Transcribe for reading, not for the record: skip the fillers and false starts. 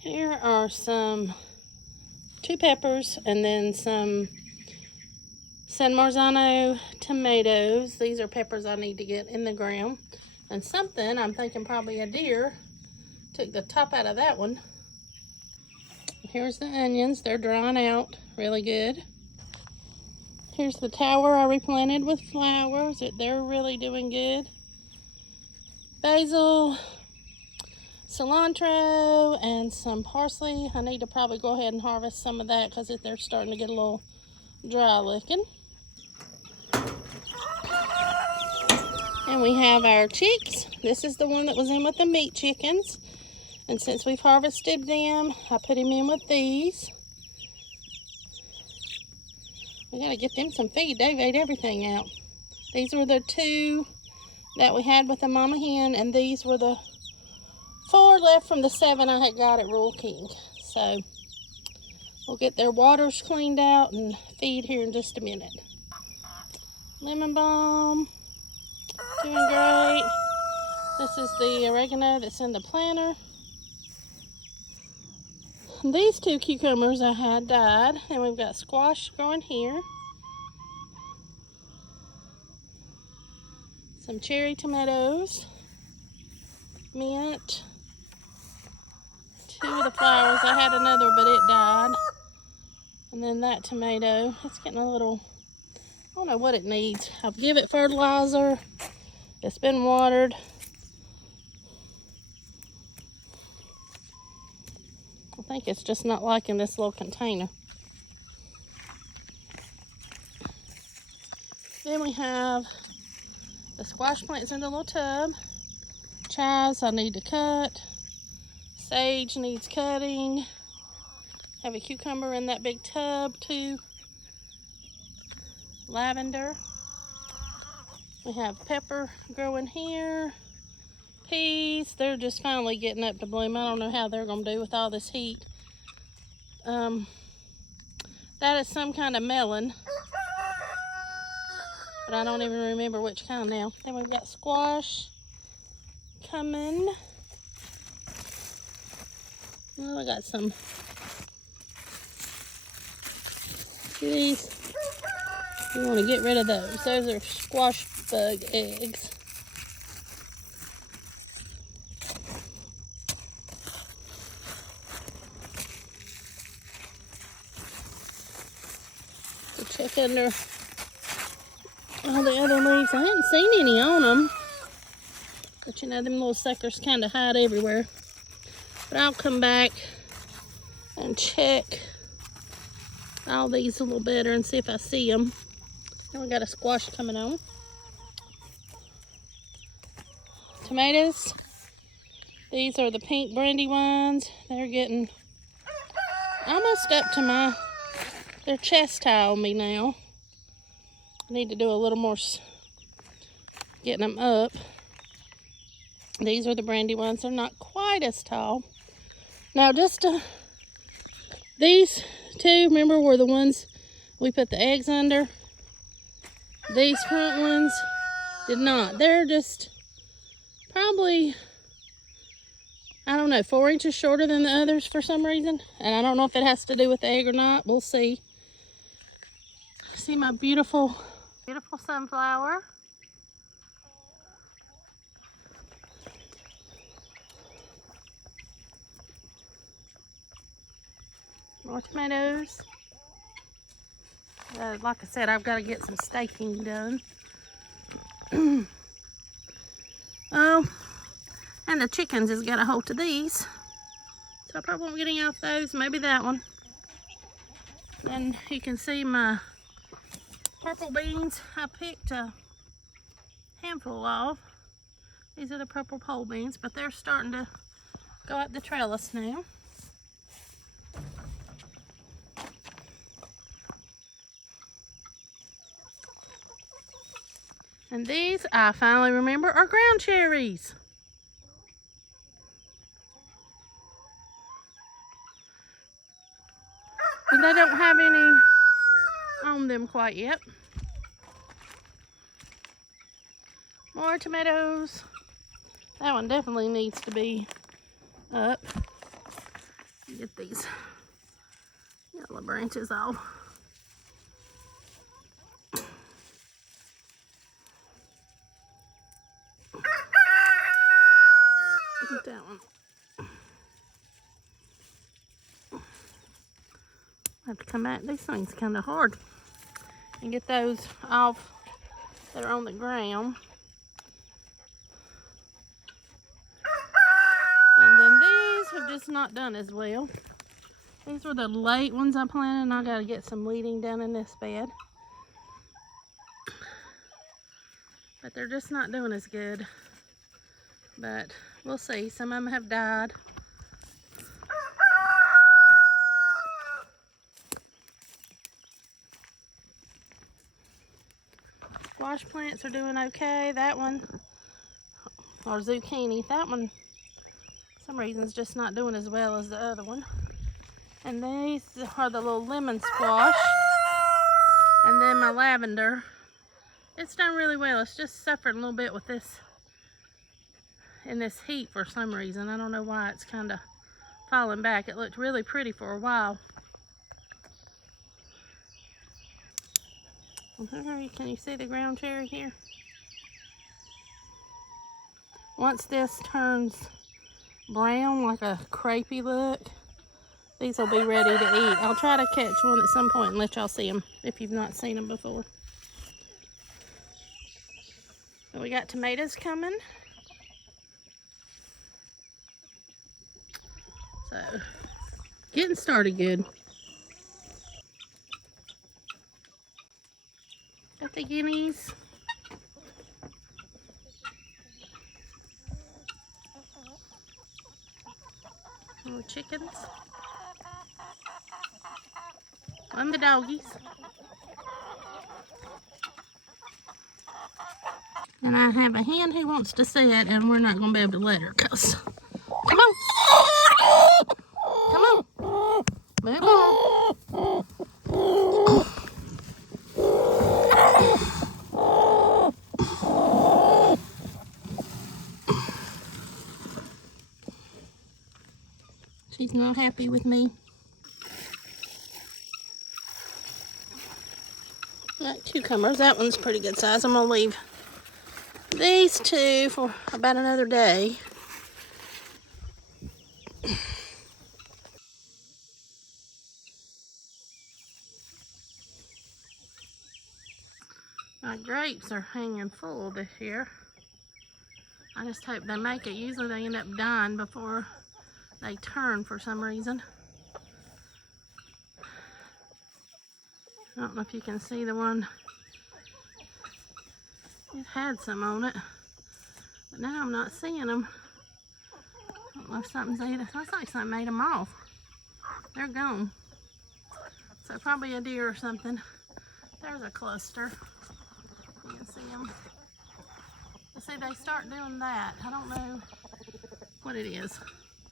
Here are two peppers and then some Marzano tomatoes. These are peppers I need to get in the ground. And something, I'm thinking probably a deer, took the top out of that one. Here's the onions. They're drying out really good. Here's the tower I replanted with flowers. They're really doing good. Basil, cilantro, and some parsley. I need to probably go ahead and harvest some of that because they're starting to get a little dry looking. And we have our chicks. This is the one that was in with the meat chickens. And since we've harvested them, I put him in with these. We gotta get them some feed. They've ate everything out. These were the 2 that we had with the mama hen, and these were the 4 left from the 7 I had got at Rural King. So we'll get their waters cleaned out and feed here in just a minute. Lemon balm, doing great. This is the oregano that's in the planter. These 2 cucumbers I had died, and we've got squash growing here. Some cherry tomatoes, mint, 2 of the flowers. I had another, but it died. And then that tomato, it's getting a little, I don't know what it needs. I'll give it fertilizer. It's been watered. I think it's just not liking this little container. Then we have the squash plants in the little tub. Chives I need to cut. Sage needs cutting. Have a cucumber in that big tub too. Lavender. We have pepper growing here. Peas, they're just finally getting up to bloom. I don't know how they're going to do with all this heat. That is some kind of melon, but I don't even remember which kind now. Then we've got squash coming. Oh, I got some. These, you want to get rid of those. Those are squash bug eggs. Check under all the other leaves. I hadn't seen any on them, but you know, them little suckers kind of hide everywhere. But I'll come back and check all these a little better and see if I see them. Then we got a squash coming on. Tomatoes. These are the pink brandy ones. They're getting almost up to they're chest high on me now. I need to do a little more getting them up. These are the brandy ones. They're not quite as tall. Now these 2, remember, were the ones we put the eggs under. These front ones did not. They're just probably, I don't know, 4 inches shorter than the others for some reason. And I don't know if it has to do with the egg or not. We'll see. See my beautiful sunflower. More tomatoes. Like I said, I've got to get some staking done. Oh, and the chickens has got a hold of these. So I probably won't get any off those. Maybe that one. And you can see my purple beans. I picked a handful off. These are the purple pole beans, but they're starting to go up the trellis now. And these, I finally remember, are ground cherries. And they don't have any on them quite yet. More tomatoes. That one definitely needs to be up. Get these yellow branches off. Get that one. I have to come back. These things kind of hard. And get those off that are on the ground. And then these have just not done as well. These were the late ones I planted, and I got to get some weeding done in this bed. But they're just not doing as good. But we'll see. Some of them have died. Squash plants are doing okay. That one, or zucchini, that one, for some reason, is just not doing as well as the other one. And these are the little lemon squash. And then my lavender, it's done really well. It's just suffered a little bit with this, in this heat for some reason. I don't know why it's kind of falling back. It looked really pretty for a while. Can you see the ground cherry here? Once this turns brown, like a crepey look, these will be ready to eat. I'll try to catch one at some point and let y'all see them if you've not seen them before. So we got tomatoes coming. So, getting started good. Got the guineas. And the chickens. And the doggies. And I have a hen who wants to sit, and we're not going to be able to let her, because... Come on! Come on! Move on! She's not happy with me. Got cucumbers. That one's pretty good size. I'm going to leave these two for about another day. My grapes are hanging full this year. I just hope they make it. Usually they end up dying before they turn for some reason. I don't know if you can see the one. It had some on it, but now I'm not seeing them. I don't know if something's ate it. Looks like something ate them off. They're gone. So probably a deer or something. There's a cluster. You can see them. But see, they start doing that. I don't know what it is.